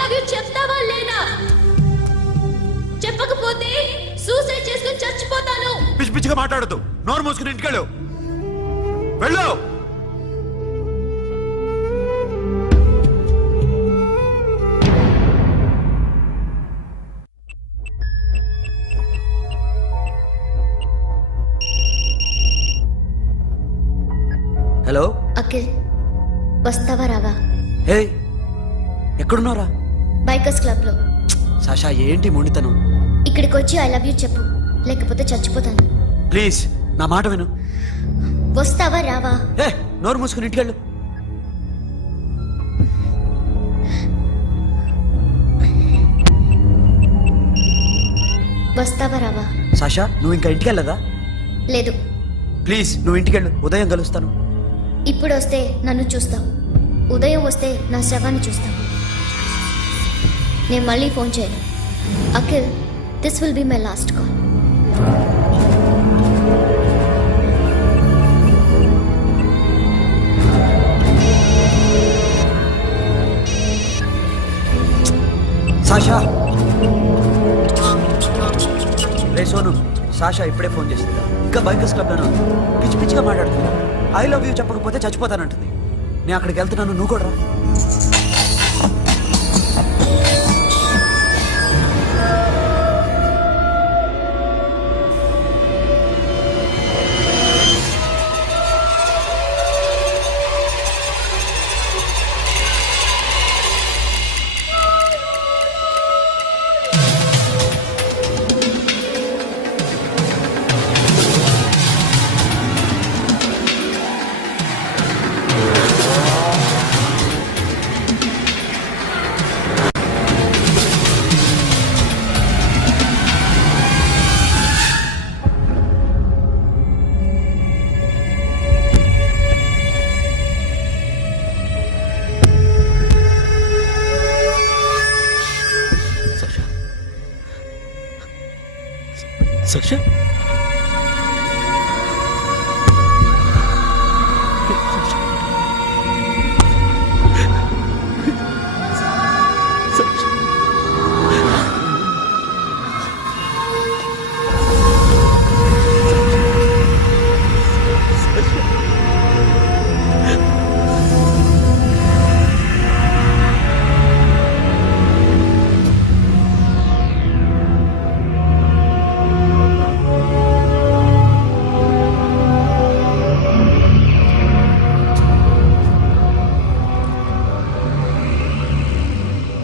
Love you చెప్తావా లేదా? చెప్పకపోతే సూసైడ్ చేసుకుని చచ్చిపోతాను. పిచ్చి పిచ్చిగా మాట్లాడదు. నోరు మూసుకుని ఇంటికెళ్ళు. వెళ్ళు. హలో అఖిల్, వస్తావా రావా? హే, ఎక్కడున్నారా? బైకర్స్ క్లబ్ లో. సాషా, ఏంటి మొండితనం? ఇక్కడికి వచ్చి ఐ లవ్ యూ చెప్పు, లేకపోతే చచ్చిపోతాను. ప్లీజ్ నా మాట విను. వస్తావా రావా? హే, నోరు మూసుకుని ఇంటికెళ్ళు. వస్తావా రావా? సాషా, నువ్వు ఇంకా ఇంటికెళ్ళదా? లేదు. ప్లీజ్ నువ్వు ఇంటికెళ్ళు, ఉదయం కలుస్తాను. ఇప్పుడు వస్తే నన్ను చూస్తావు, ఉదయం వస్తే నా శవాన్ని చూస్తావు. నేను మళ్ళీ ఫోన్ చేయను. Akhil, this will be my last call. Sasha, ray Sonu, Sasha ఇప్పుడే ఫోన్ చేసింది. ఇంకా బైకర్స్ క్లబ్లోనే ఉంది. పిచ్చి పిచ్చిగా మాట్లాడుతుంది. ఐ లవ్ యూ చెప్పకపోతే చచ్చిపోతానంటుంది. నేను అక్కడికి వెళ్తున్నాను, నువ్వు కూడా రా. Sasha?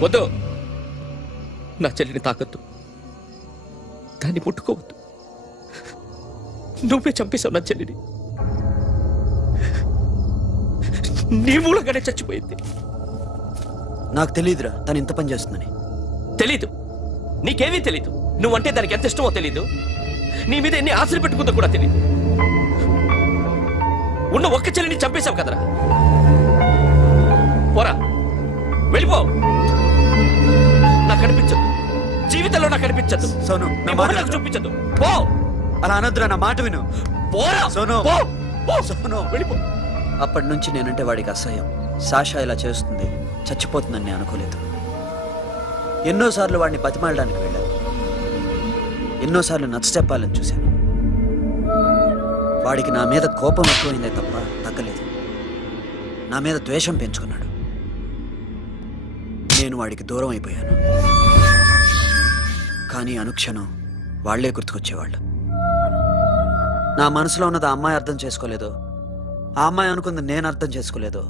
వద్దు, నా చెల్లిని తాకద్దు, దాన్ని ముట్టుకోవద్దు. నువ్వే చంపేశావు నా చెల్లిని. నీ మూలంగానే చచ్చిపోయింది. నాకు తెలియదురా తను ఇంత పని చేస్తుందని. తెలీదు, నీకేమీ తెలీదు. నువ్వంటే దానికి ఎంత ఇష్టమో తెలీదు. నీ మీద ఎన్ని ఆశలు పెట్టుకుందో కూడా తెలీదు. ఉన్న ఒక్క చెల్లిని చంపేశావు కదరా. పోరా, వెళ్ళిపో. నాకు కనిపించదు, జీవితంలో నాకు కనిపించదు. సోను, నీ మొహం నాకు చూపించదు. పో. అలా అనొద్దురా, నా మాట విను. పోరా సోను, పో. పో. సోను, వెళ్ళిపో. అప్పటి నుంచి నేనంటే వాడికి అసహ్యం. సాషా ఇలా చేస్తుంది, చచ్చిపోతుందని నేను అనుకోలేదు. ఎన్నోసార్లు వాడిని బతిమాలడానికి వెళ్ళాను, ఎన్నోసార్లు నచ్చ చెప్పాలని చూశాను. వాడికి నా మీద కోపం ఎక్కువైందే తప్ప తగ్గలేదు. నా మీద ద్వేషం పెంచుకున్నాడు. నేను వాడికి దూరం అయిపోయాను. కానీ అనుక్షణం వాళ్లే గుర్తుకొచ్చేవాళ్ళు. నా మనసులో ఉన్నది ఆ అమ్మాయి అర్థం చేసుకోలేదు, ఆ అమ్మాయి అనుకుంది నేను అర్థం చేసుకోలేదు.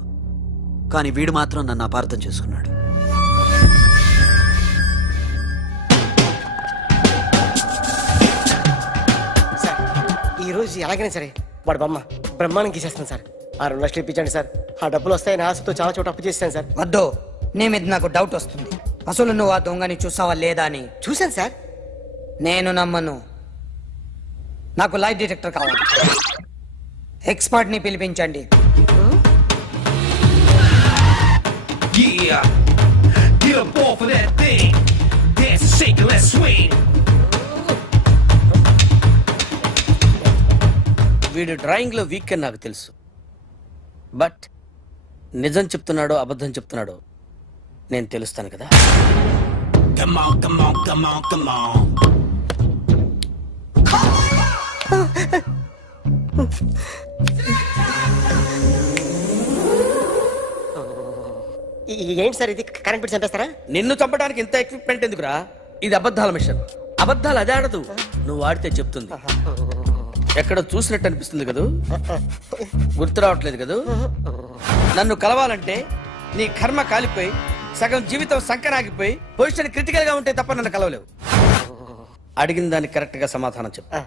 కానీ వీడు మాత్రం నన్ను అపార్థం చేసుకున్నాడు. సార్, ఈరోజు ఎలాగైనా సరే వాడు బొమ్మ బ్రహ్మాండం గీసేస్తాను సార్. 6 లక్షలు ఇప్పించండి సార్. ఆ డబ్బులు వస్తాయని ఆశతో చాలా చోట అప్పు చేస్తాను సార్. వద్దు, నీ మీద నాకు డౌట్ వస్తుంది. అసలు నువ్వు ఆ దొంగని చూసావా లేదా అని. చూశాను సార్. నేను నమ్మను. నాకు లైట్ డిటెక్టర్ కావాలి. ఎక్స్పర్ట్ ని పిలిపించండి. Yeah, get up off of that thing. Dance and shake and let's swing. వీడు డ్రాయింగ్ లో వీక్ అని నాకు తెలుసు. బట్ నిజం చెప్తున్నాడో అబద్ధం చెప్తున్నాడో నేను తెలుస్తాను కదా. Come on, come on, come on, come on. ఏంటి సార్ ఇది కరెంట్ బిల్ చంపేస్తారా? నిన్ను చంపడానికి ఇంత ఎక్విప్మెంట్ ఎందుకురా? ఇది అబద్ధాల మిషన్. అబద్ధాలు అదే ఆడదు, నువ్వు ఆడితే చెప్తుంది. ఎక్కడ చూసినట్టు అనిపిస్తుంది కదూ? గుర్తు రావట్లేదు కదూ? నన్ను కలవాలంటే నీ కర్మ కాలిపోయి సగం జీవితం సంకరాగిపోయి పొజిషన్ క్రిటికల్ గా ఉంటే తప్ప నన్ను కలవలేవు. అడిగిన దానికి కరెక్ట్ గా సమాధానం చెప్పు.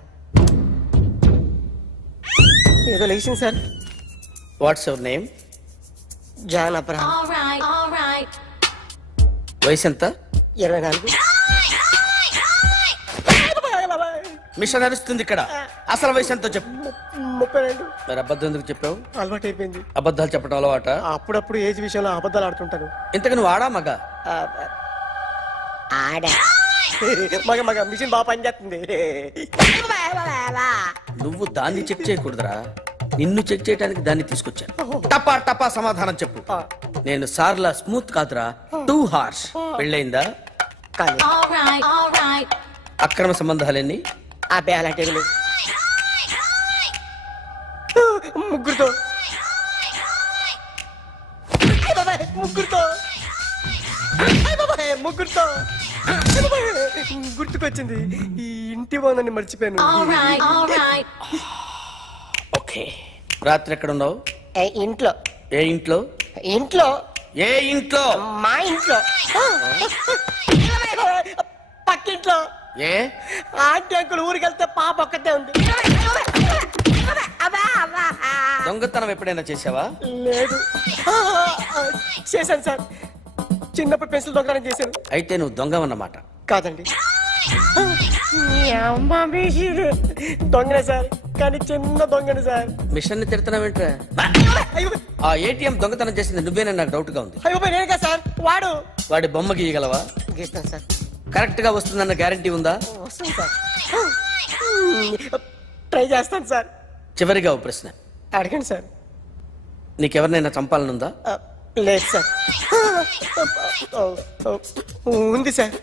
ఏదో లేచింది sir. What's your name? John Abraham. వయసు ఎంత? 24. మిషన్ నడుస్తుంది ఇక్కడ. అసలు వయసు ఎంతో చెప్పు. 32. మరి అబద్ధం ఎందుకు చెప్పావు? అలవాటు అయిపోయింది. అబద్ధాలు చెప్పడం అలవాట? అప్పుడప్పుడు ఏజ్ విషయంలో అబద్ధాలు ఆడుతుంటాను. ఇంతకు నువ్వు ఆడా మగ? ఆడా. మగ మగ మిషన్ బాగా పనిచేస్తుంది. నువ్వు దాన్ని చెక్ చేయకూడదురా, నిన్ను చెక్ చేయడానికి దాన్ని తీసుకొచ్చాను. టపా టపా సమాధానం చెప్పు. నేను సార్లా స్మూత్ కాదురా, టూ హార్ష్. పెళ్ళయిందా? కానీ అక్రమ సంబంధాలన్నీ? అబ్బే అలాంటి ఏమీ లేవు. ముగ్గురుతో ముగ్గురుతో ముగ్గురుతో గుర్తుకొచ్చింది. ఈ ఇంటి బాగుందని మర్చిపోయాను. ఓకే. రాత్రి ఎక్కడ ఉన్నావు? ఇంట్లో. ఏ ఇంట్లో? ఇంట్లో. ఏ ఇంట్లో? మా ఇంట్లో. పక్కింట్లో. ఏ ఆంటీ అంకుల్ ఊరికి వెళ్తే పాప ఒక్కతే ఉంది. దొంగతనం ఎప్పుడైనా చేసావా? లేదు. చేశాను సార్, చిన్నప్పుడు పెన్సిల్ దొంగతనం చేశాను. అయితే నువ్వు దొంగవన్నమాట. కాదండి, దొంగనే సార్, కానీ చిన్న దొంగని సార్. మిషన్ ని తిడుతున్నావేంట్రా? అయ్యో ఆ ఏటీఎం దొంగతనం చేసింది నువ్వేనని నాకు డౌట్ గా ఉంది. అయ్యో నేను కదా సార్, వాడు. వాడి బొమ్మ గీయగలవా? గీస్తాను సార్. కరెక్ట్ గా వస్తుందన్న గ్యారంటీ ఉందా? వస్తాను సార్, ట్రై చేస్తాను సార్. చివరిగా ఓ ప్రశ్న అడగండి సార్. నీకెవరినైనా చంపాలనుందా? లేదు సార్. ఉంది సార్.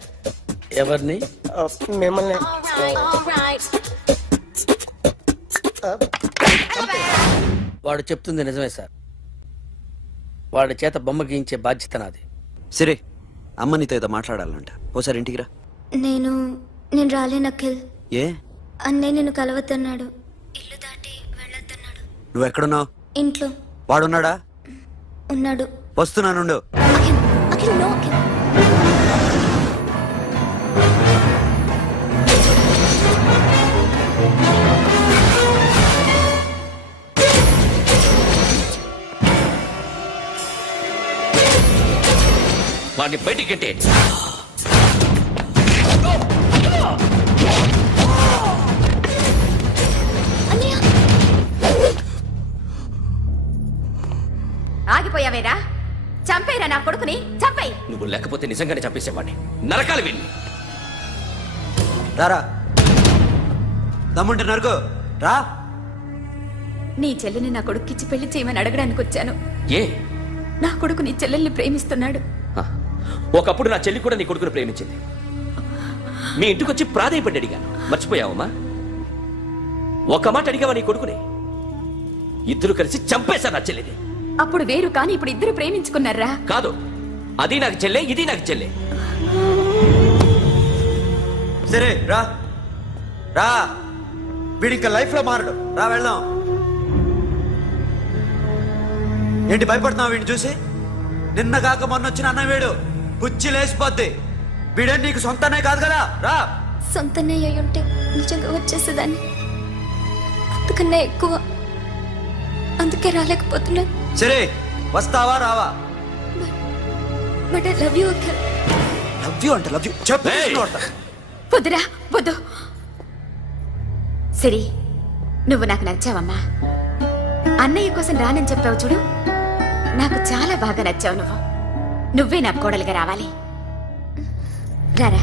ఎవరిని? మిమ్మల్ని. వాడు చెప్తుంది నిజమే సార్. వాడి చేత బొమ్మ గీయించే బాధ్యత నాది. సిరి, అమ్మ నీతో ఏదో మాట్లాడాలంట. ఓసారి ఇంటికి రా. నేను రాలేను అఖిల్. ఏ? అన్నయ్య నిన్ను కలవద్దన్నాడు. ఇల్లు దాటి వెళ్ళొద్దన్నాడు. నువ్వు ఎక్కడున్నావు? ఇంట్లో వాడున్నాడా? ఉన్నాడు. వస్తున్నానుండు. అఖిల్, అఖిల్, నో అఖిల్. వాడిని బయటికి గెట్టే. అన్నయ్య, ఆగిపోయావేరా? చంపేరా నా కొడుకుని, చంపేయ్. నువ్వు లేకపోతే నిజంగానే చంపేసేవాడిని. నరకాలి వెళ్ళి. రారా, దమ్ముంటే నరుకు రా. నీ చెల్లిని నా కొడుక్కిచ్చి పెళ్లి చేయమని అడగడానికి వచ్చాను. ఏ? నా కొడుకు నీ చెల్లెల్ని ప్రేమిస్తున్నాడు. ఆ, ఒకప్పుడు నా చెల్లి కూడా నీ కొడుకును ప్రేమించింది. మీ ఇంటికి వచ్చి ప్రాధేయపడి అడిగా. మర్చిపోయావమ్మా? ఒక మాట అడిగావా నీ కొడుకుని? ఇద్దరు కలిసి చంపేశారు నా చెల్లిని. అప్పుడు వేరు, కానీ ఇప్పుడు ఇద్దరు ప్రేమించుకున్నారా? కాదు, అది నాకు చెల్లె, ఇది నాకు చెల్లె. సరే రా రా, వీడి ఇంకా లైఫ్ లో మారడు. రా వెళ్దాం. ఏంటి భయపడుతున్నావు వీడిని చూసి? నిన్న కాక మొన్న వచ్చిన అన్న వీడు పుచ్చి లేసిపోద్ది. వీడే నీకు సొంతనే కాదు కదా. రా. సొంతన్నయ్య అయి ఉంటే నిజంగా వచ్చేసేదాన్ని. అంతకన్నా ఎక్కువ. అందుకే రాలేకపోతున్నా. సరే, వస్తావా రావా? But I love you Akhil. Love you అంటే లవ్ యూ చెప్పు. ఏయ్! వద్దురా, వద్దు. సరే, నువ్వు నాకు నచ్చావమ్మా. అన్నయ్య కోసం రానని చెప్పావు చూడు, నాకు చాలా బాగా నచ్చావు నువ్వు. నువ్వే నా కోడలిగా రావాలి. రారా.